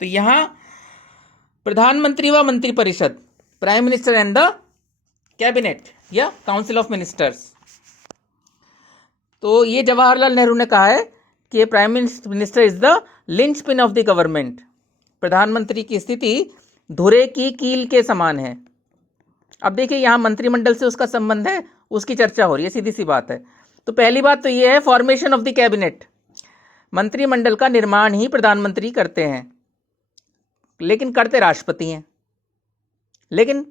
तो यहाँ प्रधानमंत्री व मंत्रिपरिषद, prime minister and the cabinet या काउंसिल ऑफ मिनिस्टर्स। तो ये जवाहरलाल नेहरू ने कहा है कि prime minister is the lynch pin of the government. प्रधानमंत्री की स्थिति धुरे की कील के समान है। अब देखिए यहाँ मंत्रिमंडल से उसका संबंध है, उसकी चर्चा हो रही है, सीधी सी बात है। तो पहली बात तो ये है फॉर्मेशन ऑफ द कैबिनेट। मंत्रिमंडल का निर्माण ही प्रधानमंत्री करते हैं, लेकिन करते राष्ट्रपति हैं। लेकिन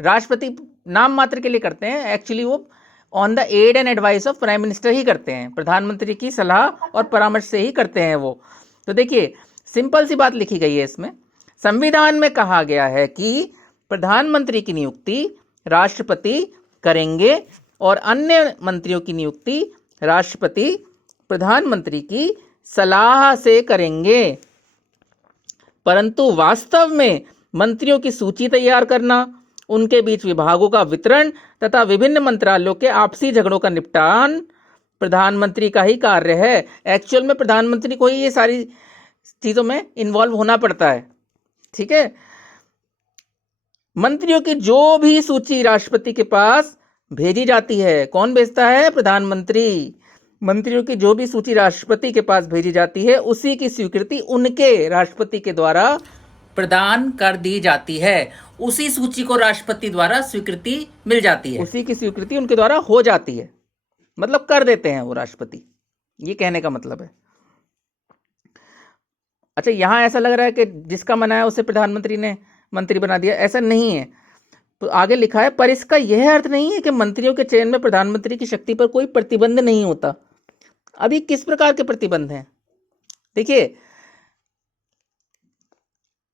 राष्ट्रपति नाम मात्र के लिए करते हैं, एक्चुअली वो on the aid and advice of prime minister ही करते हैं, प्रधानमंत्री की सलाह और परामर्श से ही करते हैं वो। तो देखिए सिंपल सी बात लिखी गई है इसमें, संविधान में कहा गया है कि प्रधानमंत्री की नियुक्ति राष्ट्रपति करेंगे और अन्य मंत्रियों की नियुक्ति राष्ट्रपति प्रधानमंत्री की सलाह से करेंगे। परंतु वास्तव में मंत्रियों की सूची तैयार करना, उनके बीच विभागों का वितरण तथा विभिन्न मंत्रालयों के आपसी झगड़ों का निपटान प्रधानमंत्री का ही कार्य है। एक्चुअल में प्रधानमंत्री को ही ये सारी चीजों में इन्वॉल्व होना पड़ता है। ठीक है, मंत्रियों की जो भी सूची राष्ट्रपति के पास भेजी जाती है, कौन भेजता है? प्रधानमंत्री। मंत्रियों की जो भी सूची राष्ट्रपति के पास भेजी जाती है, उसी की स्वीकृति उनके राष्ट्रपति के द्वारा प्रदान कर दी जाती है। उसी सूची को राष्ट्रपति द्वारा स्वीकृति मिल जाती है, उसी की स्वीकृति उनके द्वारा हो जाती है, मतलब कर देते हैं वो राष्ट्रपति, ये कहने का मतलब है। अच्छा, यहां ऐसा लग रहा है कि जिसका मना है उसे प्रधानमंत्री ने मंत्री बना दिया, ऐसा नहीं है। तो आगे लिखा है, पर इसका यह अर्थ नहीं है कि मंत्रियों के चयन में प्रधानमंत्री की शक्ति पर कोई प्रतिबंध नहीं होता। अभी किस प्रकार के प्रतिबंध हैं? देखिए,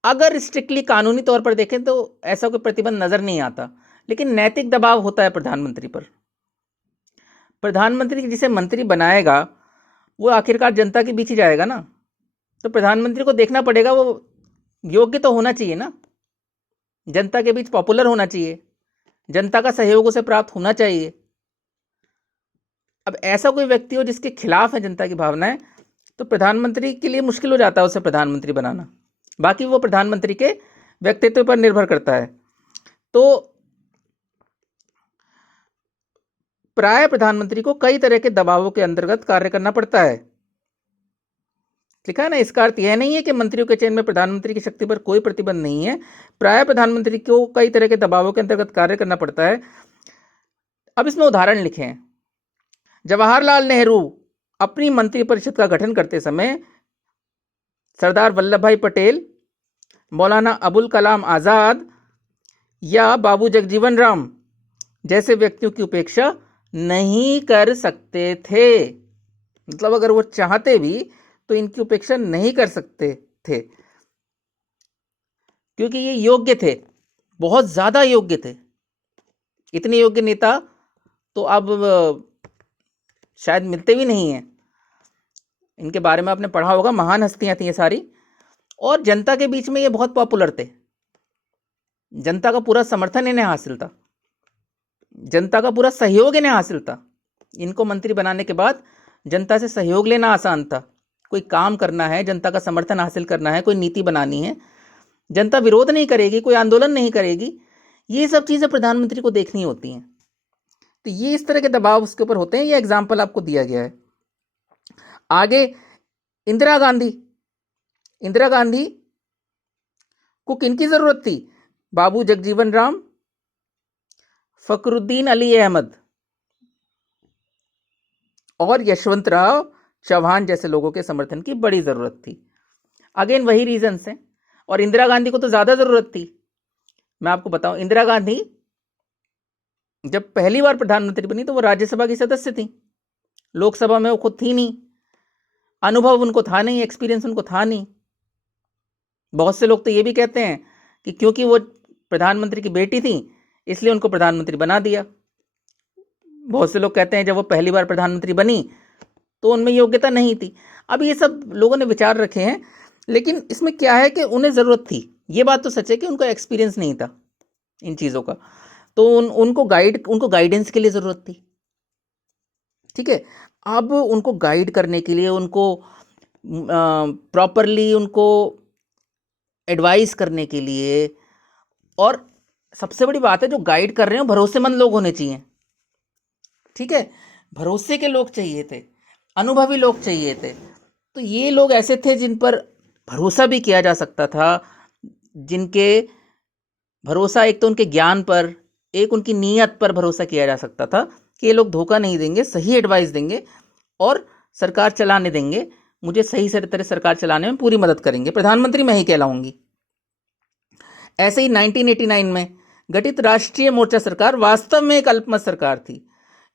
अगर स्ट्रिक्टली कानूनी तौर पर देखें तो ऐसा कोई प्रतिबंध नजर नहीं आता, लेकिन नैतिक दबाव होता है प्रधानमंत्री पर। प्रधानमंत्री जिसे मंत्री बनाएगा वो आखिरकार जनता के बीच ही जाएगा ना, तो प्रधानमंत्री को देखना पड़ेगा वो योग्य तो होना चाहिए ना, जनता के बीच पॉपुलर होना चाहिए, जनता का सहयोग उसे प्राप्त होना चाहिए। अब ऐसा कोई व्यक्ति हो जिसके खिलाफ है जनता की भावनाएं, तो प्रधानमंत्री के लिए मुश्किल हो जाता है उसे प्रधानमंत्री बनाना। बाकी वो प्रधानमंत्री के व्यक्तित्व पर निर्भर करता है। तो प्राय प्रधानमंत्री को कई तरह के दबावों के अंतर्गत कार्य करना पड़ता है। लिखा है ना, इसका अर्थ यह नहीं है कि मंत्रियों के चयन में प्रधानमंत्री की शक्ति पर कोई प्रतिबंध नहीं है। प्राय प्रधानमंत्री को कई तरह के दबावों के अंतर्गत कार्य करना पड़ता है। अब इसमें उदाहरण लिखे हैं। जवाहरलाल नेहरू अपनी मंत्रिपरिषद का गठन करते समय सरदार वल्लभ भाई पटेल, मौलाना अबुल कलाम आजाद या बाबू जगजीवन राम जैसे व्यक्तियों की उपेक्षा नहीं कर सकते थे। मतलब अगर वो चाहते भी तो इनकी उपेक्षा नहीं कर सकते थे, क्योंकि ये योग्य थे, बहुत ज्यादा योग्य थे। इतने योग्य नेता तो अब शायद मिलते भी नहीं हैं। इनके बारे में आपने पढ़ा होगा, महान हस्तियां थी ये सारी, और जनता के बीच में ये बहुत पॉपुलर थे। जनता का पूरा समर्थन इन्हें हासिल था, जनता का पूरा सहयोग इन्हें हासिल था। इनको मंत्री बनाने के बाद जनता से सहयोग लेना आसान था। कोई काम करना है, जनता का समर्थन हासिल करना है, कोई नीति बनानी है, जनता विरोध नहीं करेगी, कोई आंदोलन नहीं करेगी, ये सब चीजें प्रधानमंत्री को देखनी होती हैं। तो ये इस तरह के दबाव उसके ऊपर होते हैं। ये एग्जाम्पल आपको दिया गया है। आगे इंदिरा गांधी को किनकी जरूरत थी? बाबू जगजीवन राम, फखरुद्दीन अली अहमद और यशवंतराव चौहान जैसे लोगों के समर्थन की बड़ी जरूरत थी। अगेन वही रीजन है। और इंदिरा गांधी को तो ज्यादा जरूरत थी। मैं आपको बताऊं, इंदिरा गांधी जब पहली बार प्रधानमंत्री बनी तो वो राज्यसभा की सदस्य थी, लोकसभा में वो खुद थी नहीं, अनुभव उनको था नहीं, एक्सपीरियंस उनको था नहीं। बहुत से लोग तो ये भी कहते हैं कि क्योंकि वो प्रधानमंत्री की बेटी थी इसलिए उनको प्रधानमंत्री बना दिया। बहुत से लोग कहते हैं जब वो पहली बार प्रधानमंत्री बनी तो उनमें योग्यता नहीं थी। अब ये सब लोगों ने विचार रखे हैं, लेकिन इसमें क्या है कि उन्हें जरूरत थी। ये बात तो सच है कि उनको एक्सपीरियंस नहीं था इन चीजों का, तो उनको गाइडेंस के लिए जरूरत थी। ठीक है, अब उनको गाइड करने के लिए, उनको प्रॉपरली उनको एडवाइस करने के लिए, और सबसे बड़ी बात है जो गाइड कर रहे हो भरोसेमंद लोग होने चाहिए। ठीक है, भरोसे के लोग चाहिए थे, अनुभवी लोग चाहिए थे। तो ये लोग ऐसे थे जिन पर भरोसा भी किया जा सकता था, जिनके भरोसा एक तो उनके ज्ञान पर, एक उनकी नीयत पर भरोसा किया जा सकता था कि ये लोग धोखा नहीं देंगे, सही एडवाइस देंगे और सरकार चलाने देंगे, मुझे सही से तरह सरकार चलाने में पूरी मदद करेंगे, प्रधानमंत्री मैं ही कहलाऊंगी। ऐसे ही 1989 में गठित राष्ट्रीय मोर्चा सरकार वास्तव में एक अल्पमत सरकार थी।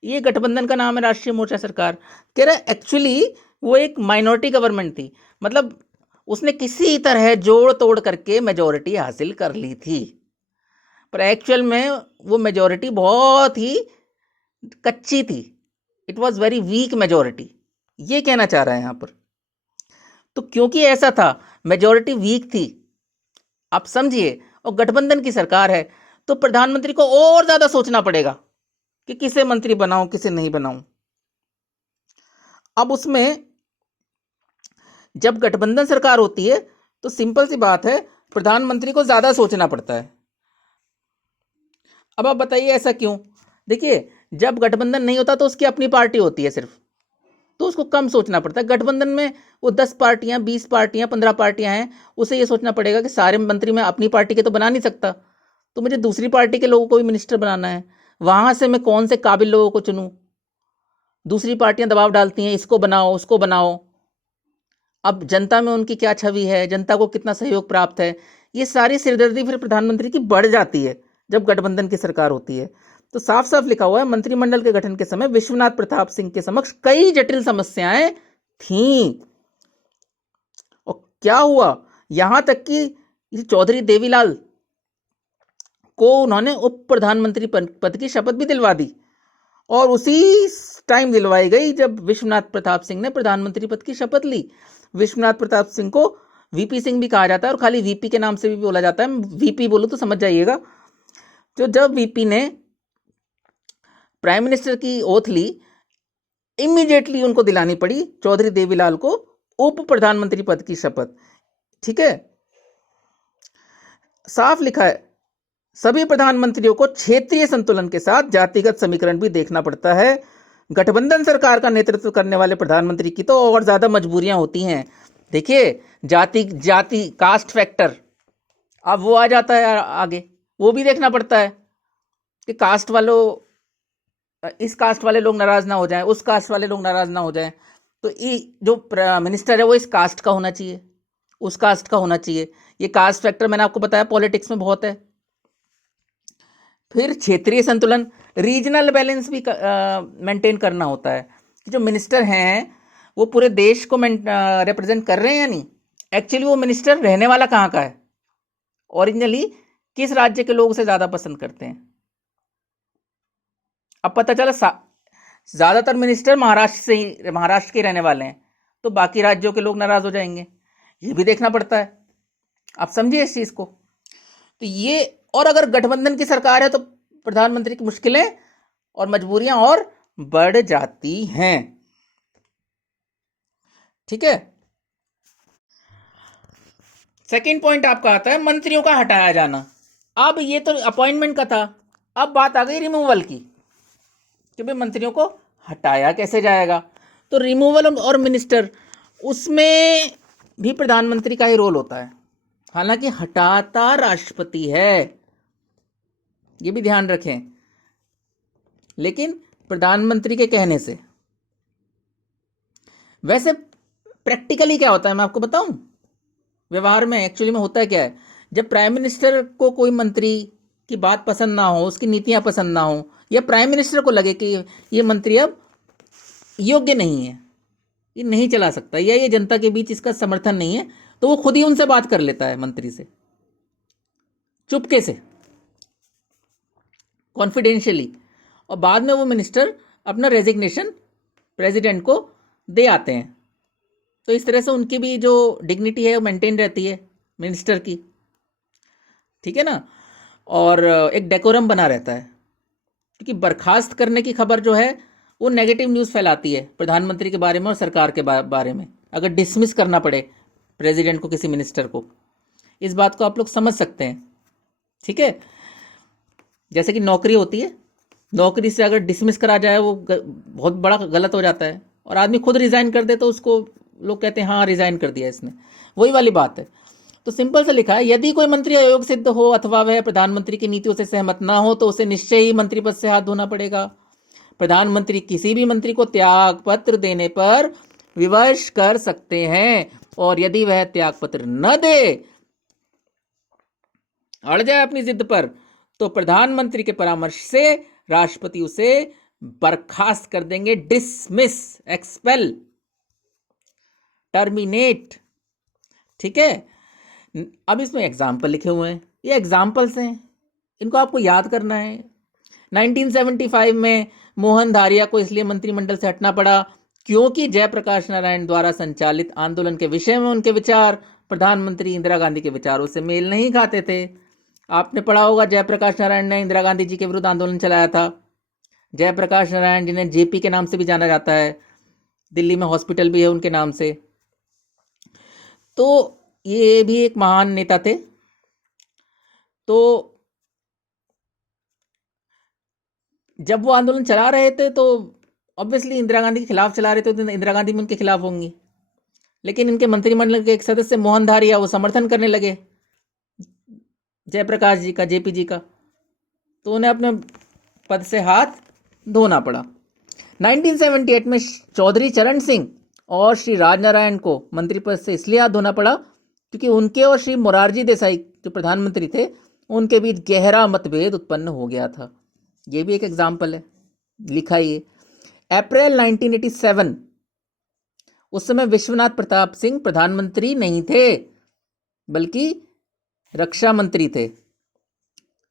ये गठबंधन का नाम है राष्ट्रीय मोर्चा सरकार। कह रहे एक्चुअली वो एक माइनॉरिटी गवर्नमेंट थी, मतलब उसने किसी तरह जोड़ तोड़ करके मेजॉरिटी हासिल कर ली थी, पर एक्चुअल में वो मेजॉरिटी बहुत ही कच्ची थी। It was very weak majority, ये कहना चाह रहा है यहां पर। तो क्योंकि ऐसा था, मेजॉरिटी वीक थी, आप समझिए, और गठबंधन की सरकार है, तो प्रधानमंत्री को और ज्यादा सोचना पड़ेगा कि किसे मंत्री बनाऊं किसे नहीं बनाऊं। अब उसमें जब गठबंधन सरकार होती है तो सिंपल सी बात है, प्रधानमंत्री को ज्यादा सोचना पड़ता है। अब आप बताइए ऐसा क्यों? देखिए, जब गठबंधन नहीं होता तो उसकी अपनी पार्टी होती है सिर्फ, तो उसको कम सोचना पड़ता है। गठबंधन में वो 10 पार्टियां, 20 पार्टियां, 15 पार्टियां हैं, उसे ये सोचना पड़ेगा कि सारे मंत्री मैं अपनी पार्टी के तो बना नहीं सकता, तो मुझे दूसरी पार्टी के लोगों को भी मिनिस्टर बनाना है, वहां से मैं कौन से काबिल लोगों को चुनूं। दूसरी पार्टियां दबाव डालती हैं, इसको बनाओ उसको बनाओ। अब जनता में उनकी क्या छवि है, जनता को कितना सहयोग प्राप्त है, ये सारी सिरदर्दी फिर प्रधानमंत्री की बढ़ जाती है जब गठबंधन की सरकार होती है। तो साफ साफ लिखा हुआ है, मंत्रिमंडल के गठन के समय विश्वनाथ प्रताप सिंह के समक्ष कई जटिल समस्याएं थीं। और क्या हुआ, यहां तक कि चौधरी देवीलाल को उन्होंने उप प्रधानमंत्री पद की शपथ भी दिलवा दी, और उसी टाइम दिलवाई गई जब विश्वनाथ प्रताप सिंह ने प्रधानमंत्री पद की शपथ ली। विश्वनाथ प्रताप सिंह को वीपी सिंह भी कहा जाता है, और खाली वीपी के नाम से भी बोला जाता है, वीपी बोलो तो समझ जाइएगा। तो जब वीपी ने प्राइम मिनिस्टर की ओथ ली, इमीडिएटली उनको दिलानी पड़ी चौधरी देवीलाल को उप प्रधानमंत्री पद की शपथ। ठीक है, साफ लिखा है, सभी प्रधानमंत्रियों को क्षेत्रीय संतुलन के साथ जातिगत समीकरण भी देखना पड़ता है। गठबंधन सरकार का नेतृत्व करने वाले प्रधानमंत्री की तो और ज्यादा मजबूरियां होती हैं। देखिए, जाति कास्ट फैक्टर, अब वो आ जाता है आगे, वो भी देखना पड़ता है कि कास्ट वालों, इस कास्ट वाले लोग नाराज ना हो जाएं, उस कास्ट वाले लोग नाराज ना हो जाएं, तो ये जो मिनिस्टर है वो इस कास्ट का होना चाहिए, उस कास्ट का होना चाहिए। ये कास्ट फैक्टर मैंने आपको बताया पॉलिटिक्स में बहुत है। फिर क्षेत्रीय संतुलन, रीजनल बैलेंस भी मेंटेन करना होता है कि जो मिनिस्टर हैं वो पूरे देश को रिप्रेजेंट कर रहे हैं या नहीं, एक्चुअली वो मिनिस्टर रहने वाला कहाँ का है, ओरिजिनली किस राज्य के लोग उसे ज्यादा पसंद करते हैं। अब पता चला ज्यादातर मिनिस्टर महाराष्ट्र के रहने वाले हैं, तो बाकी राज्यों के लोग नाराज हो जाएंगे, ये भी देखना पड़ता है। आप समझिए इस चीज को। तो ये, और अगर गठबंधन की सरकार है तो प्रधानमंत्री की मुश्किलें और मजबूरियां और बढ़ जाती हैं। ठीक है, सेकंड पॉइंट आपका आता है मंत्रियों का हटाया जाना। अब ये तो अपॉइंटमेंट का था, अब बात आ गई रिमूवल की कि भाई मंत्रियों को हटाया कैसे जाएगा। तो रिमूवल और मिनिस्टर, उसमें भी प्रधानमंत्री का ही रोल होता है, हालांकि हटाता राष्ट्रपति है, ये भी ध्यान रखें, लेकिन प्रधानमंत्री के कहने से। वैसे प्रैक्टिकली क्या होता है मैं आपको बताऊं, व्यवहार में एक्चुअली में होता है क्या है, जब प्राइम मिनिस्टर को कोई मंत्री की बात पसंद ना हो, उसकी नीतियां पसंद ना हो, या प्राइम मिनिस्टर को लगे कि ये मंत्री अब योग्य नहीं है, ये नहीं चला सकता, या ये जनता के बीच इसका समर्थन नहीं है, तो वो खुद ही उनसे बात कर लेता है मंत्री से, चुपके से, कॉन्फिडेंशियली, और बाद में वो मिनिस्टर अपना रेजिग्नेशन प्रेसिडेंट को दे आते हैं। तो इस तरह से उनकी भी जो डिग्निटी है वो मेंटेन रहती है मिनिस्टर की, ठीक है ना, और एक डेकोरम बना रहता है। क्योंकि बर्खास्त करने की खबर जो है वो नेगेटिव न्यूज़ फैलाती है प्रधानमंत्री के बारे में और सरकार के बारे में, अगर डिसमिस करना पड़े प्रेसिडेंट को किसी मिनिस्टर को, इस बात को आप लोग समझ सकते हैं, ठीक है। जैसे कि नौकरी होती है, नौकरी से अगर डिसमिस करा जाए वो बहुत बड़ा गलत हो जाता है, और आदमी खुद रिजाइन कर दे तो उसको लोग कहते हैं हाँ रिजाइन कर दिया इसने, वही वाली बात है। तो सिंपल से लिखा है, यदि कोई मंत्री अयोग्य सिद्ध हो अथवा वह प्रधानमंत्री की नीतियों से सहमत ना हो तो उसे निश्चय ही मंत्री पद से हाथ धोना पड़ेगा। प्रधानमंत्री किसी भी मंत्री को त्याग पत्र देने पर विवश कर सकते हैं, और यदि वह त्याग पत्र न दे, अड़ जाए अपनी जिद पर, तो प्रधानमंत्री के परामर्श से राष्ट्रपति उसे बर्खास्त कर देंगे, डिसमिस, एक्सपेल, टर्मिनेट, ठीक है। अब इसमें एग्जाम्पल लिखे हुए हैं, ये एग्जाम्पल्स हैं, इनको आपको याद करना है। 1975 में मोहन धारिया को इसलिए मंत्रिमंडल से हटना पड़ा क्योंकि जयप्रकाश नारायण द्वारा संचालित आंदोलन के विषय में उनके विचार प्रधानमंत्री इंदिरा गांधी के विचारों से मेल नहीं खाते थे। आपने पढ़ा होगा जयप्रकाश नारायण ने इंदिरा गांधी जी के विरुद्ध आंदोलन चलाया था। जयप्रकाश नारायण जिन्हें जेपी के नाम से भी जाना जाता है, दिल्ली में हॉस्पिटल भी है उनके नाम से। तो ये भी एक महान नेता थे। तो जब वो आंदोलन चला रहे थे तो ऑब्वियसली इंदिरा गांधी के खिलाफ चला रहे थे, तो इंदिरा गांधी भी उनके खिलाफ होंगी, लेकिन इनके मंत्रिमंडल के एक सदस्य मोहन धारिया वो समर्थन करने लगे जयप्रकाश जी का, जेपी जी का, तो उन्हें अपने पद से हाथ धोना पड़ा। 1978 में चौधरी चरण सिंह और श्री राजनारायण को मंत्री पद से इसलिए हाथ धोना पड़ा क्योंकि उनके और श्री मोरारजी देसाई जो प्रधानमंत्री थे उनके बीच गहरा मतभेद उत्पन्न हो गया था। ये भी एक एग्जाम्पल है, लिखा ही है। अप्रैल 1987, उस समय विश्वनाथ प्रताप सिंह प्रधानमंत्री नहीं थे बल्कि रक्षा मंत्री थे।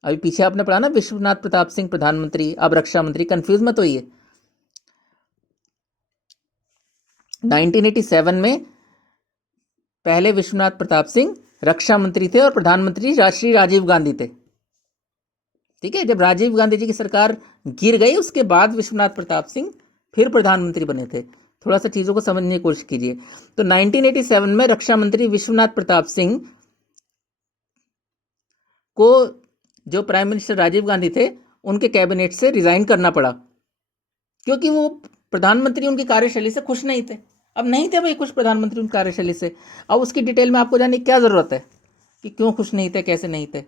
अभी पीछे आपने पढ़ा ना, विश्वनाथ प्रताप सिंह प्रधानमंत्री, अब रक्षा मंत्री, कंफ्यूज मत होइए। 1987 में पहले विश्वनाथ प्रताप सिंह रक्षा मंत्री थे और प्रधानमंत्री श्री राजीव गांधी थे, ठीक है। जब राजीव गांधी जी की सरकार गिर गई उसके बाद विश्वनाथ प्रताप सिंह फिर प्रधानमंत्री बने थे। थोड़ा सा चीजों को समझने की कोशिश कीजिए। तो 1987 में रक्षा मंत्री विश्वनाथ प्रताप सिंह को जो प्राइम मिनिस्टर राजीव गांधी थे उनके कैबिनेट से रिजाइन करना पड़ा क्योंकि वो प्रधानमंत्री उनकी कार्यशैली से खुश नहीं थे। अब नहीं थे भाई खुश प्रधानमंत्री उनकी कार्यशैली से। अब उसकी डिटेल में आपको जानने की क्या जरूरत है कि क्यों खुश नहीं थे, कैसे नहीं थे।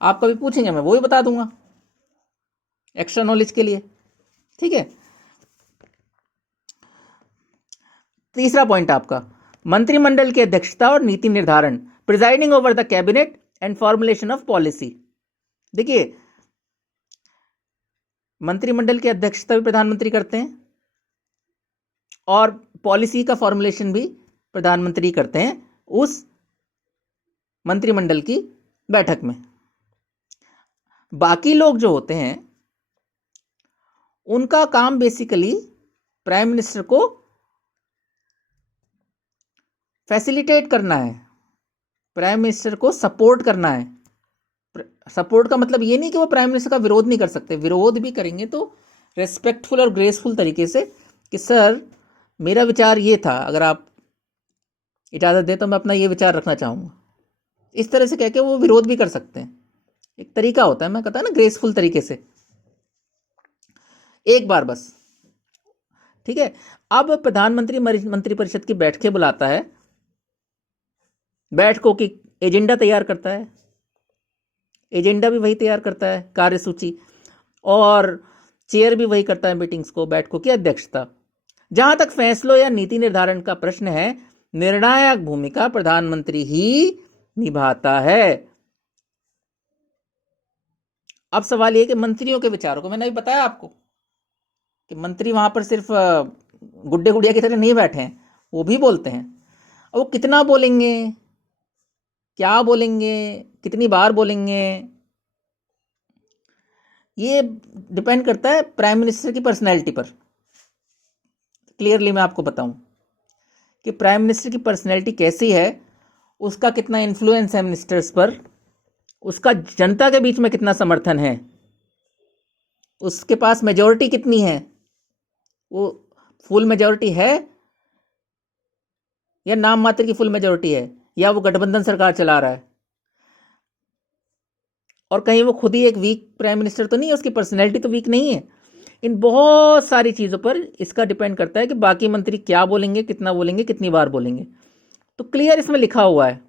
आप कभी पूछेंगे मैं वो भी बता दूंगा एक्स्ट्रा नॉलेज के लिए, ठीक है। तीसरा पॉइंट आपका, मंत्रिमंडल की अध्यक्षता और नीति निर्धारण, presiding over the cabinet and formulation of policy. देखिए, मंत्रिमंडल की अध्यक्षता भी प्रधानमंत्री करते हैं और पॉलिसी का फॉर्मुलेशन भी प्रधानमंत्री करते हैं उस मंत्रिमंडल की बैठक में। बाकी लोग जो होते हैं उनका काम बेसिकली प्राइम मिनिस्टर को फैसिलिटेट करना है, प्राइम मिनिस्टर को सपोर्ट करना है। सपोर्ट का मतलब ये नहीं कि वो प्राइम मिनिस्टर का विरोध नहीं कर सकते, विरोध भी करेंगे तो रेस्पेक्टफुल और ग्रेसफुल तरीके से कि सर मेरा विचार ये था, अगर आप इजाज़त दें तो मैं अपना ये विचार रखना चाहूँगा, इस तरह से कह के वो विरोध भी कर सकते हैं। एक तरीका होता है, मैं कहता है ना, ग्रेसफुल तरीके से, एक बार बस, ठीक है। अब प्रधानमंत्री मंत्रिपरिषद की बैठकें बुलाता है, बैठकों की एजेंडा तैयार करता है, एजेंडा भी वही तैयार करता है, कार्यसूची, और चेयर भी वही करता है मीटिंग्स को, बैठकों की अध्यक्षता। जहां तक फैसलों या नीति निर्धारण का प्रश्न है, निर्णायक भूमिका प्रधानमंत्री ही निभाता है। अब सवाल ये कि मंत्रियों के विचारों को, मैंने अभी बताया आपको कि मंत्री वहां पर सिर्फ गुड्डे गुड़िया की तरह नहीं बैठे हैं, वो भी बोलते हैं। अब वो कितना बोलेंगे, क्या बोलेंगे, कितनी बार बोलेंगे, ये डिपेंड करता है प्राइम मिनिस्टर की पर्सनैलिटी पर। क्लियरली मैं आपको बताऊं कि प्राइम मिनिस्टर की पर्सनैलिटी कैसी है, उसका कितना इन्फ्लुएंस है मिनिस्टर्स पर, उसका जनता के बीच में कितना समर्थन है, उसके पास मेजॉरिटी कितनी है, वो फुल मेजॉरिटी है या नाम मात्र की फुल मेजॉरिटी है, या वो गठबंधन सरकार चला रहा है, और कहीं वो खुद ही एक वीक प्राइम मिनिस्टर तो नहीं है, उसकी पर्सनैलिटी तो वीक नहीं है। इन बहुत सारी चीज़ों पर इसका डिपेंड करता है कि बाकी मंत्री क्या बोलेंगे, कितना बोलेंगे, कितनी बार बोलेंगे। तो क्लियर इसमें लिखा हुआ है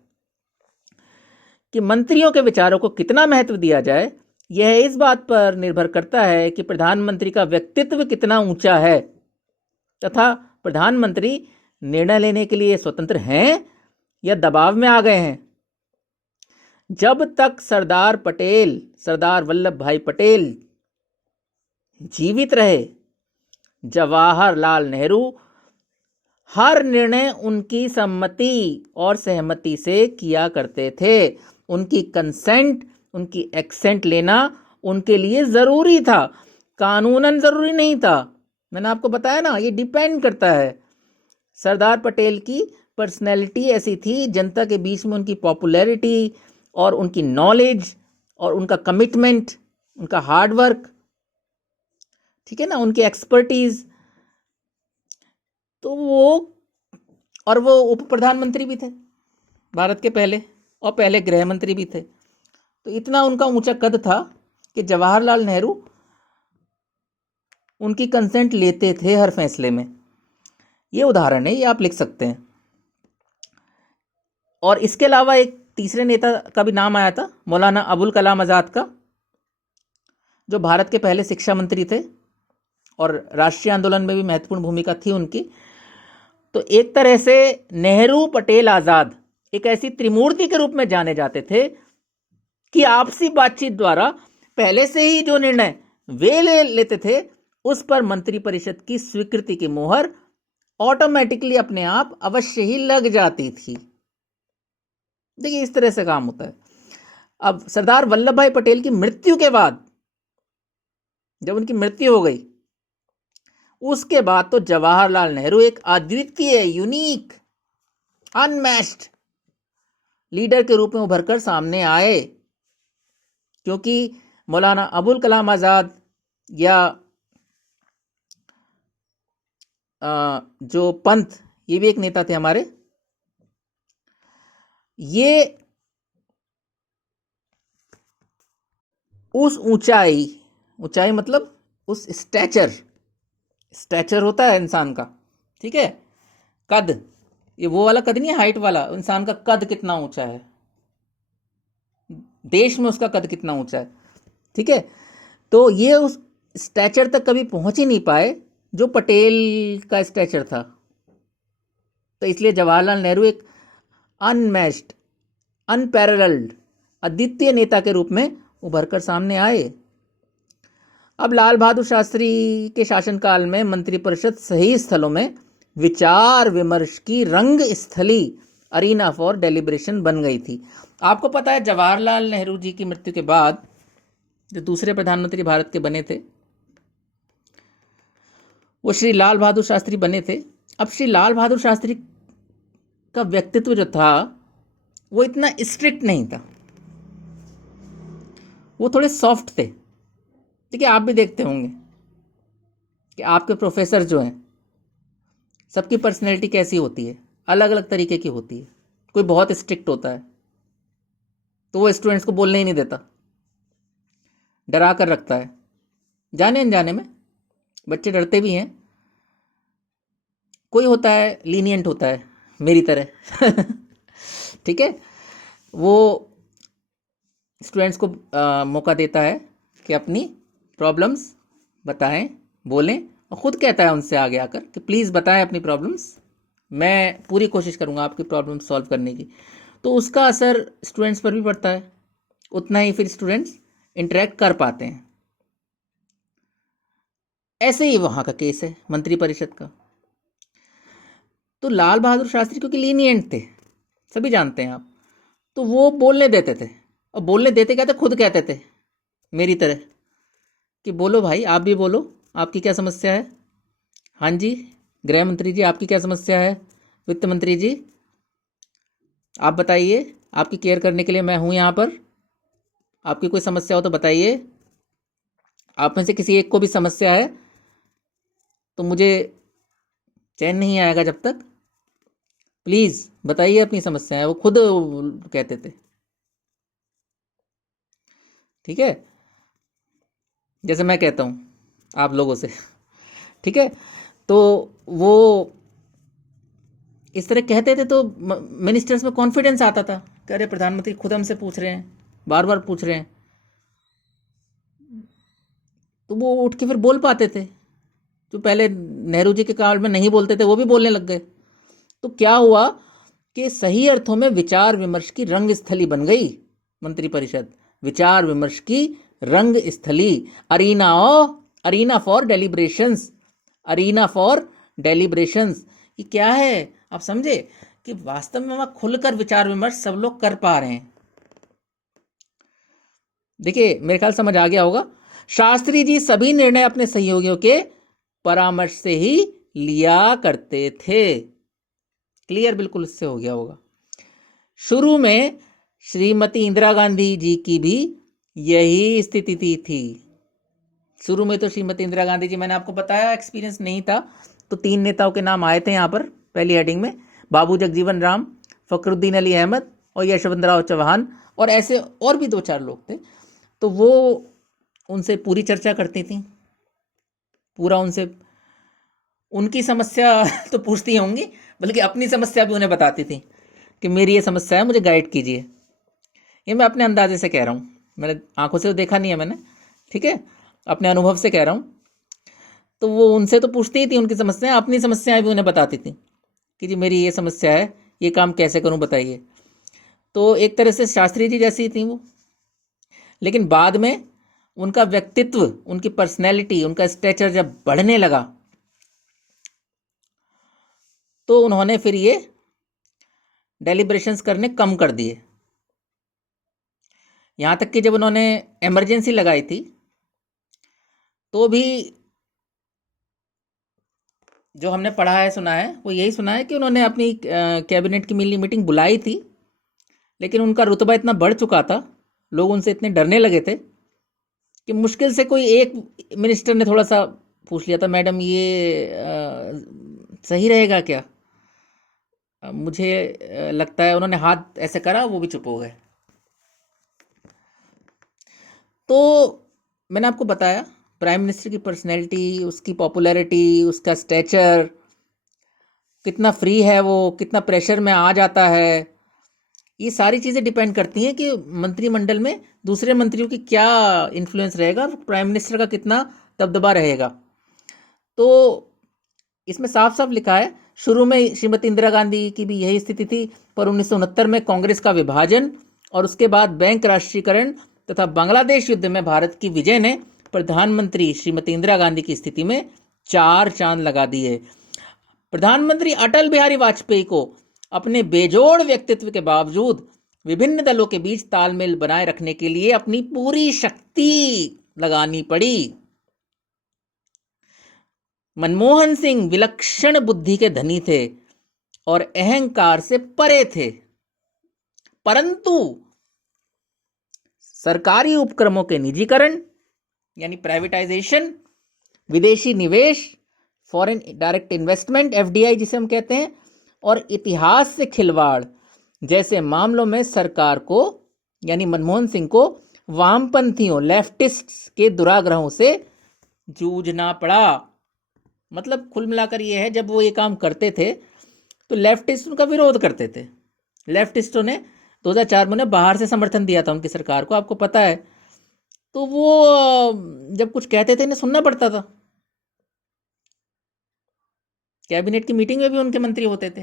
कि मंत्रियों के विचारों को कितना महत्व दिया जाए, यह इस बात पर निर्भर करता है कि प्रधानमंत्री का व्यक्तित्व कितना ऊंचा है तथा प्रधानमंत्री निर्णय लेने के लिए स्वतंत्र हैं या दबाव में आ गए हैं। जब तक सरदार वल्लभ भाई पटेल जीवित रहे, जवाहरलाल नेहरू हर निर्णय उनकी सम्मति और सहमति से किया करते थे। उनकी कंसेंट, उनकी एक्सेंट लेना उनके लिए जरूरी था, कानूनन जरूरी नहीं था। मैंने आपको बताया ना, ये डिपेंड करता है। सरदार पटेल की पर्सनैलिटी ऐसी थी, जनता के बीच में उनकी पॉपुलैरिटी और उनकी नॉलेज और उनका कमिटमेंट, उनका हार्डवर्क, ठीक है ना, उनकी एक्सपर्टीज, तो वो उप प्रधानमंत्री भी थे भारत के पहले, और पहले गृह मंत्री भी थे। तो इतना उनका ऊंचा कद था कि जवाहरलाल नेहरू उनकी कंसेंट लेते थे हर फैसले में। ये उदाहरण है, ये आप लिख सकते हैं। और इसके अलावा एक तीसरे नेता का भी नाम आया था, मौलाना अबुल कलाम आज़ाद का, जो भारत के पहले शिक्षा मंत्री थे और राष्ट्रीय आंदोलन में भी महत्वपूर्ण भूमिका थी उनकी। तो एक तरह से नेहरू, पटेल, आज़ाद एक ऐसी त्रिमूर्ति के रूप में जाने जाते थे कि आपसी बातचीत द्वारा पहले से ही जो निर्णय वे ले लेते थे, उस पर मंत्रिपरिषद की स्वीकृति की मोहर ऑटोमेटिकली अपने आप अवश्य ही लग जाती थी। देखिए, इस तरह से काम होता है। अब सरदार वल्लभ भाई पटेल की मृत्यु के बाद, जब उनकी मृत्यु हो गई, उसके बाद तो जवाहरलाल नेहरू एक अद्वितीय, यूनिक, अनमैच्ड लीडर के रूप में उभरकर सामने आए। क्योंकि मौलाना अबुल कलाम आज़ाद या जो पंत, ये भी एक नेता थे हमारे, ये उस ऊंचाई मतलब उस स्टैचर होता है इंसान का, ठीक है, कद, ये वो वाला कद नहीं है, हाइट वाला, इंसान का कद कितना ऊंचा है, देश में उसका कद कितना ऊंचा है, ठीक है। तो ये उस स्टैचर तक कभी पहुंच ही नहीं पाए जो पटेल का स्टैचर था। तो इसलिए जवाहरलाल नेहरू एक अनमैच्ड, अनपैरेलल्ड, अद्वितीय नेता के रूप में उभरकर सामने आए। अब लाल बहादुर शास्त्री के शासनकाल में मंत्रिपरिषद सही स्थलों में विचार विमर्श की रंग स्थली, अरीना फॉर डेलिब्रेशन बन गई थी। आपको पता है, जवाहरलाल नेहरू जी की मृत्यु के बाद जो दूसरे प्रधानमंत्री भारत के बने थे, वो श्री लाल बहादुर शास्त्री बने थे। अब श्री लाल बहादुर शास्त्री का व्यक्तित्व जो था, वो इतना स्ट्रिक्ट नहीं था, वो थोड़े सॉफ्ट थे। ठीक है, आप भी देखते होंगे कि आपके प्रोफेसर जो हैं, सबकी पर्सनैलिटी कैसी होती है, अलग अलग तरीके की होती है। कोई बहुत स्ट्रिक्ट होता है तो वो स्टूडेंट्स को बोलने ही नहीं देता, डरा कर रखता है, जाने अनजाने में बच्चे डरते भी हैं। कोई होता है लीनियंट होता है, मेरी तरह ठीक है, वो स्टूडेंट्स को मौका देता है कि अपनी प्रॉब्लम्स बताएं, बोलें, और ख़ुद कहता है उनसे आगे आकर कि प्लीज़ बताएं अपनी प्रॉब्लम्स, मैं पूरी कोशिश करूंगा आपकी प्रॉब्लम सॉल्व करने की। तो उसका असर स्टूडेंट्स पर भी पड़ता है, उतना ही फिर स्टूडेंट्स इंटरेक्ट कर पाते हैं। ऐसे ही वहाँ का केस है मंत्रिपरिषद का। तो लाल बहादुर शास्त्री क्योंकि लीनियंट थे, सभी जानते हैं आप, तो वो बोलने देते थे। और बोलने देते क्या थे, खुद कहते थे मेरी तरह कि बोलो भाई, आप भी बोलो, आपकी क्या समस्या है। हाँ जी गृह मंत्री जी, आपकी क्या समस्या है। वित्त मंत्री जी, आप बताइए, आपकी केयर करने के लिए मैं हूँ यहाँ पर, आपकी कोई समस्या हो तो बताइए। आप में से किसी एक को भी समस्या है तो मुझे चैन नहीं आएगा जब तक, प्लीज़ बताइए अपनी समस्या है, वो खुद कहते थे। ठीक है, जैसे मैं कहता हूँ आप लोगों से, ठीक है। तो वो इस तरह कहते थे तो मिनिस्टर्स में कॉन्फिडेंस आता था कि अरे प्रधानमंत्री खुद हमसे पूछ रहे हैं, बार बार पूछ रहे हैं, तो वो उठ के फिर बोल पाते थे। जो पहले नेहरू जी के काल में नहीं बोलते थे वो भी बोलने लग गए। तो क्या हुआ कि सही अर्थों में विचार विमर्श की रंग स्थली बन गई मंत्रिपरिषद, विचार विमर्श की रंग स्थली, arena arena for deliberations, arena for deliberations. ये क्या है आप समझे कि वास्तव में वहां खुलकर विचार विमर्श सब लोग कर पा रहे हैं। देखिए मेरे ख्याल समझ आ गया होगा। शास्त्री जी सभी निर्णय अपने सहयोगियों के परामर्श से ही लिया करते थे। क्लियर बिल्कुल इससे हो गया होगा। शुरू में श्रीमती इंदिरा गांधी जी की भी यही स्थिति थी। शुरू में तो श्रीमती इंदिरा गांधी जी, मैंने आपको बताया एक्सपीरियंस नहीं था, तो 3 नेताओं के नाम आए थे यहाँ पर पहली हेडिंग में, बाबू जगजीवन राम, फखरुद्दीन अली अहमद और यशवंतराव चौहान, और ऐसे और भी 2-4 लोग थे। तो वो उनसे पूरी चर्चा करती थी, पूरा उनसे उनकी समस्या तो पूछती होंगी, बल्कि अपनी समस्या भी उन्हें बताती थी कि मेरी ये समस्या है, मुझे गाइड कीजिए। ये मैं अपने अंदाजे से कह रहा हूँ, मैंने आंखों से तो देखा नहीं है मैंने, ठीक है, अपने अनुभव से कह रहा हूँ। तो वो उनसे तो पूछती ही थी उनकी समस्याएं, अपनी समस्याएं भी उन्हें बताती थी कि जी मेरी ये समस्या है, ये काम कैसे करूँ बताइए। तो एक तरह से शास्त्री जी जैसी थी वो। लेकिन बाद में उनका व्यक्तित्व, उनकी पर्सनैलिटी, उनका स्टेचर जब बढ़ने लगा तो उन्होंने फिर ये डेलिब्रेशंस करने कम कर दिए। यहाँ तक कि जब उन्होंने इमरजेंसी लगाई थी तो भी जो हमने पढ़ा है सुना है वो यही सुना है कि उन्होंने अपनी कैबिनेट की मिली मीटिंग बुलाई थी, लेकिन उनका रुतबा इतना बढ़ चुका था, लोग उनसे इतने डरने लगे थे कि मुश्किल से कोई एक मिनिस्टर ने थोड़ा सा पूछ लिया था, मैडम ये सही रहेगा क्या। मुझे लगता है उन्होंने हाथ ऐसे करा, वो भी चुप हो गए। तो मैंने आपको बताया प्राइम मिनिस्टर की पर्सनैलिटी, उसकी पॉपुलैरिटी, उसका स्टेचर, कितना फ्री है वो, कितना प्रेशर में आ जाता है, ये सारी चीज़ें डिपेंड करती हैं कि मंत्रिमंडल में दूसरे मंत्रियों की क्या इन्फ्लुएंस रहेगा और प्राइम मिनिस्टर का कितना दबदबा रहेगा। तो इसमें साफ साफ लिखा है, शुरू में श्रीमती इंदिरा गांधी की भी यही स्थिति थी, पर 1969 में कांग्रेस का विभाजन और उसके बाद बैंक राष्ट्रीयकरण तथा बांग्लादेश युद्ध में भारत की विजय ने प्रधानमंत्री श्रीमती इंदिरा गांधी की स्थिति में 4 चांद लगा दिए। प्रधानमंत्री अटल बिहारी वाजपेयी को अपने बेजोड़ व्यक्तित्व के बावजूद विभिन्न दलों के बीच तालमेल बनाए रखने के लिए अपनी पूरी शक्ति लगानी पड़ी। मनमोहन सिंह विलक्षण बुद्धि के धनी थे और अहंकार से परे थे, परंतु सरकारी उपक्रमों के निजीकरण यानी प्राइवेटाइजेशन, विदेशी निवेश, फॉरेन डायरेक्ट इन्वेस्टमेंट एफडीआई जिसे हम कहते हैं, और इतिहास से खिलवाड़ जैसे मामलों में सरकार को यानी मनमोहन सिंह को वामपंथियों लेफ्टिस्ट्स के दुराग्रहों से जूझना पड़ा। मतलब कुल मिलाकर ये है, जब वो ये काम करते थे तो लेफ्टिस्ट उनका विरोध करते थे। लेफ्टिस्टों ने 2004 में बाहर से समर्थन दिया था उनकी सरकार को, आपको पता है। तो वो जब कुछ कहते थे इन्हें सुनना पड़ता था। कैबिनेट की मीटिंग में भी उनके मंत्री होते थे,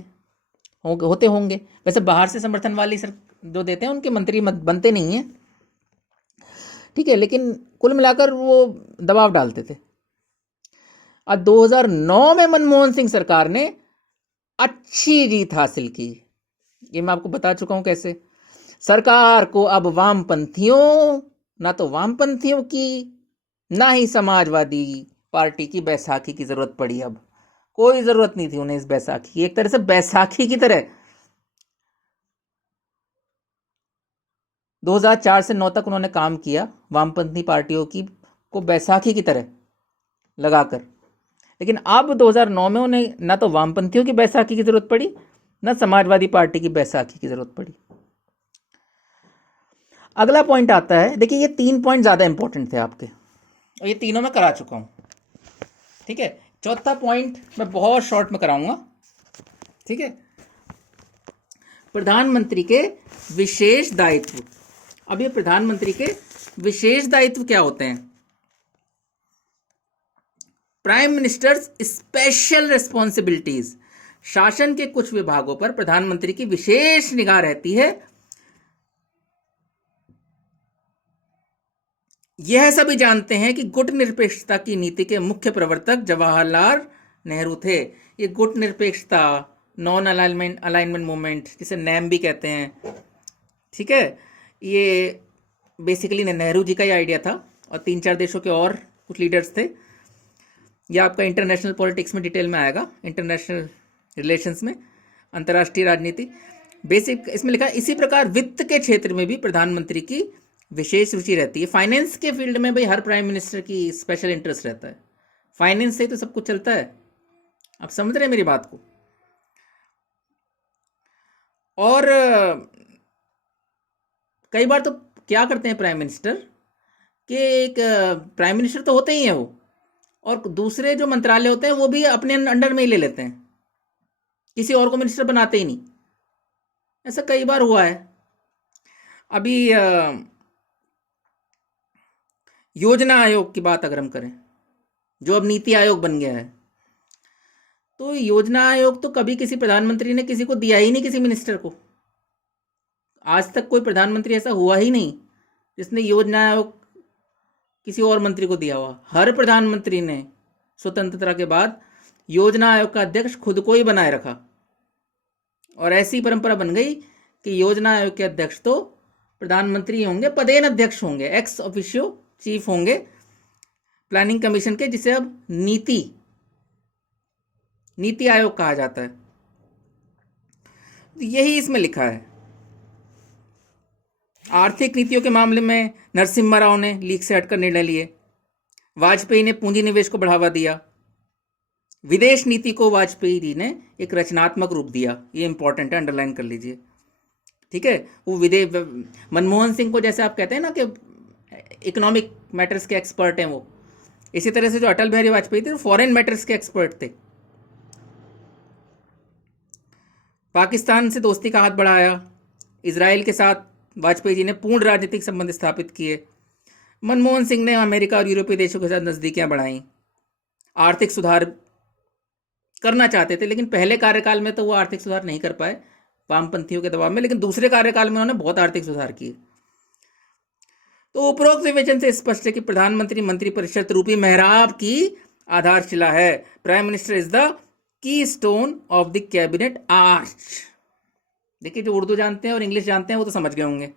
होते होंगे। वैसे बाहर से समर्थन वाली सर जो देते हैं उनके मंत्री बनते नहीं हैं, ठीक है, लेकिन कुल मिलाकर वो दबाव डालते थे। अब 2009 में मनमोहन सिंह सरकार ने अच्छी जीत हासिल की। ये मैं आपको बता चुका हूं कैसे। सरकार को अब वामपंथियों, ना तो वामपंथियों की ना ही समाजवादी पार्टी की बैसाखी की जरूरत पड़ी। अब कोई जरूरत नहीं थी उन्हें इस बैसाखी की। एक तरह से बैसाखी की तरह 2004 से 9 तक उन्होंने काम किया वामपंथी पार्टियों की को बैसाखी की तरह लगाकर। लेकिन अब 2009 में उन्हें ना तो वामपंथियों की बैसाखी की जरूरत पड़ी, ना समाजवादी पार्टी की बैसाखी की जरूरत पड़ी। अगला पॉइंट आता है, देखिए ये 3 पॉइंट ज़्यादा इंपॉर्टेंट थे आपके और ये तीनों मैं करा चुका हूँ, ठीक है। चौथा पॉइंट मैं बहुत शॉर्ट में कराऊंगा, ठीक है। प्रधानमंत्री के विशेष दायित्व। अब ये प्रधानमंत्री के विशेष दायित्व क्या होते हैं? Prime ministers special responsibilities. शासन के कुछ विभागों पर प्रधानमंत्री की विशेष निगाह रहती है। यह सभी जानते हैं कि गुट निरपेक्षता की नीति के मुख्य प्रवर्तक जवाहरलाल नेहरू थे। ये गुट निरपेक्षता, नॉन अलाइनमेंट मूवमेंट, जिसे नैम भी कहते हैं, ठीक है, ये बेसिकली नेहरू जी का ही आइडिया था और 3-4 देशों के और कुछ लीडर्स थे। यह आपका इंटरनेशनल पॉलिटिक्स में डिटेल में आएगा, इंटरनेशनल रिलेशंस में, अंतर्राष्ट्रीय राजनीति बेसिक इसमें लिखा है। इसी प्रकार वित्त के क्षेत्र में भी प्रधानमंत्री की विशेष रुचि रहती है। फाइनेंस के फील्ड में भाई हर प्राइम मिनिस्टर की स्पेशल इंटरेस्ट रहता है। फाइनेंस से ही तो सब कुछ चलता है, आप समझ रहे हैं मेरी बात को। और कई बार तो क्या करते हैं प्राइम मिनिस्टर कि एक प्राइम मिनिस्टर तो होते ही हैं वो, और दूसरे जो मंत्रालय होते हैं वो भी अपने अंडर में ही ले लेते हैं, किसी और को मिनिस्टर बनाते ही नहीं। ऐसा कई बार हुआ है। अभी योजना आयोग की बात अगर हम करें, जो अब नीति आयोग बन गया है, तो योजना आयोग तो कभी किसी प्रधानमंत्री ने किसी को दिया ही नहीं, किसी मिनिस्टर को। आज तक कोई प्रधानमंत्री ऐसा हुआ ही नहीं जिसने योजना आयोग किसी और मंत्री को दिया हुआ। हर प्रधानमंत्री ने स्वतंत्रता के बाद योजना आयोग का अध्यक्ष खुद को ही बनाए रखा, और ऐसी परंपरा बन गई कि योजना आयोग के अध्यक्ष तो प्रधानमंत्री होंगे, पदेन अध्यक्ष होंगे, एक्स ऑफिशियो चीफ होंगे प्लानिंग कमीशन के, जिसे अब नीति आयोग कहा जाता है। तो यही इसमें लिखा है। आर्थिक नीतियों के मामले में नरसिम्हा राव ने लीक से हटकर निर्णय लिए। वाजपेयी ने पूंजी निवेश को बढ़ावा दिया। विदेश नीति को वाजपेयी जी ने एक रचनात्मक रूप दिया। ये इंपॉर्टेंट है, अंडरलाइन कर लीजिए, ठीक है। वो मनमोहन सिंह को जैसे आप कहते हैं ना कि इकोनॉमिक मैटर्स के एक्सपर्ट हैं वो, इसी तरह से जो अटल बिहारी वाजपेयी थे फॉरेन मैटर्स के एक्सपर्ट थे। पाकिस्तान से दोस्ती का हाथ बढ़ाया। इजराइल के साथ वाजपेयी जी ने पूर्ण राजनीतिक संबंध स्थापित किए। मनमोहन सिंह ने अमेरिका और यूरोपीय देशों के साथ नजदीकियां बढ़ाई। आर्थिक सुधार करना चाहते थे, लेकिन पहले कार्यकाल में तो वो आर्थिक सुधार नहीं कर पाए वामपंथियों के दबाव में, लेकिन दूसरे कार्यकाल में उन्होंने बहुत आर्थिक सुधार किए। तो उपरोक्त विवेचन से स्पष्ट है कि प्रधानमंत्री मंत्रिपरिषद रूपी मेहराब की आधारशिला है। Prime minister is the key stone of the cabinet arch. देखिए, जो उर्दू जानते हैं और इंग्लिश जानते हैं वो तो समझ गए होंगे,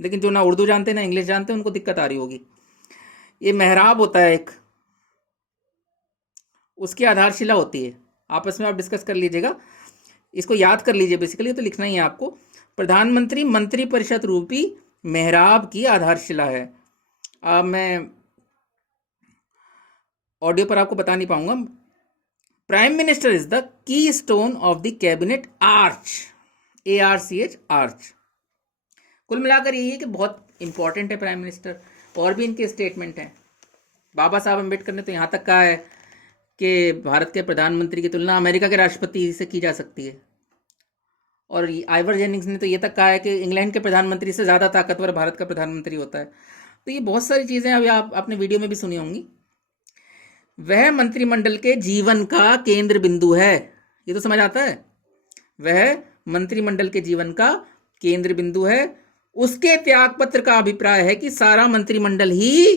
लेकिन जो ना उर्दू जानते हैं ना इंग्लिश जानते हैं उनको दिक्कत आ रही होगी। ये मेहराब होता है एक, उसकी आधारशिला होती है। आपस में आप डिस्कस कर लीजिएगा, इसको याद कर लीजिए। बेसिकली तो लिखना ही है आपको, प्रधानमंत्री मंत्रिपरिषद रूपी मेहराब की आधारशिला है। अब मैं ऑडियो पर आपको बता नहीं पाऊंगा। Prime minister is the key stone of the cabinet arch, ARCH, arch. कुल मिलाकर यही है कि बहुत इंपॉर्टेंट है प्राइम मिनिस्टर। और भी इनके स्टेटमेंट हैं। बाबा साहब अम्बेडकर ने तो यहाँ तक कहा है कि भारत के प्रधानमंत्री की तुलना अमेरिका के राष्ट्रपति से की जा सकती है। और आइवर जेनिंग्स ने तो ये तक कहा है कि इंग्लैंड के प्रधानमंत्री से ज़्यादा ताकतवर भारत का प्रधानमंत्री होता है। तो ये बहुत सारी चीज़ें अभी आपने वीडियो में भी सुनी होंगी। वह मंत्रिमंडल के जीवन का केंद्र बिंदु है, ये तो समझ आता है। वह मंत्रिमंडल के जीवन का केंद्र बिंदु है। उसके त्यागपत्र का अभिप्राय है कि सारा मंत्रिमंडल ही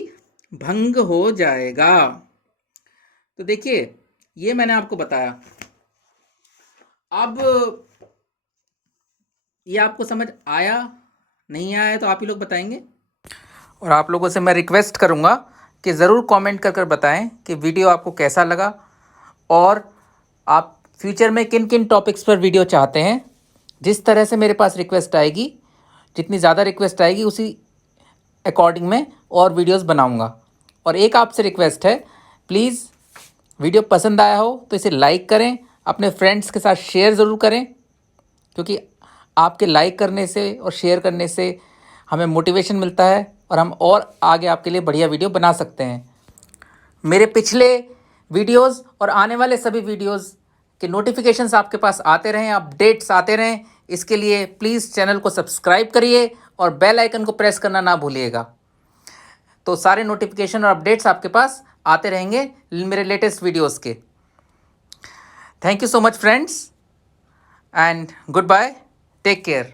भंग हो जाएगा। तो देखिए, ये मैंने आपको बताया। अब ये आपको समझ आया नहीं आया तो आप ही लोग बताएंगे। और आप लोगों से मैं रिक्वेस्ट करूंगा कि ज़रूर कमेंट कर बताएं कि वीडियो आपको कैसा लगा और आप फ्यूचर में किन किन टॉपिक्स पर वीडियो चाहते हैं। जिस तरह से मेरे पास रिक्वेस्ट आएगी, जितनी ज़्यादा रिक्वेस्ट आएगी उसी अकॉर्डिंग मैं और वीडियोस बनाऊंगा। और एक आपसे रिक्वेस्ट है, प्लीज़ वीडियो पसंद आया हो तो इसे लाइक करें, अपने फ्रेंड्स के साथ शेयर ज़रूर करें, क्योंकि आपके लाइक करने से और शेयर करने से हमें मोटिवेशन मिलता है और हम और आगे आपके लिए बढ़िया वीडियो बना सकते हैं। मेरे पिछले वीडियोस और आने वाले सभी वीडियोस के नोटिफिकेशंस आपके पास आते रहें, अपडेट्स आते रहें, इसके लिए प्लीज़ चैनल को सब्सक्राइब करिए और बेल आइकन को प्रेस करना ना भूलिएगा। तो सारे नोटिफिकेशन और अपडेट्स आपके पास आते रहेंगे मेरे लेटेस्ट वीडियोस के। Thank you so much friends and goodbye, take care.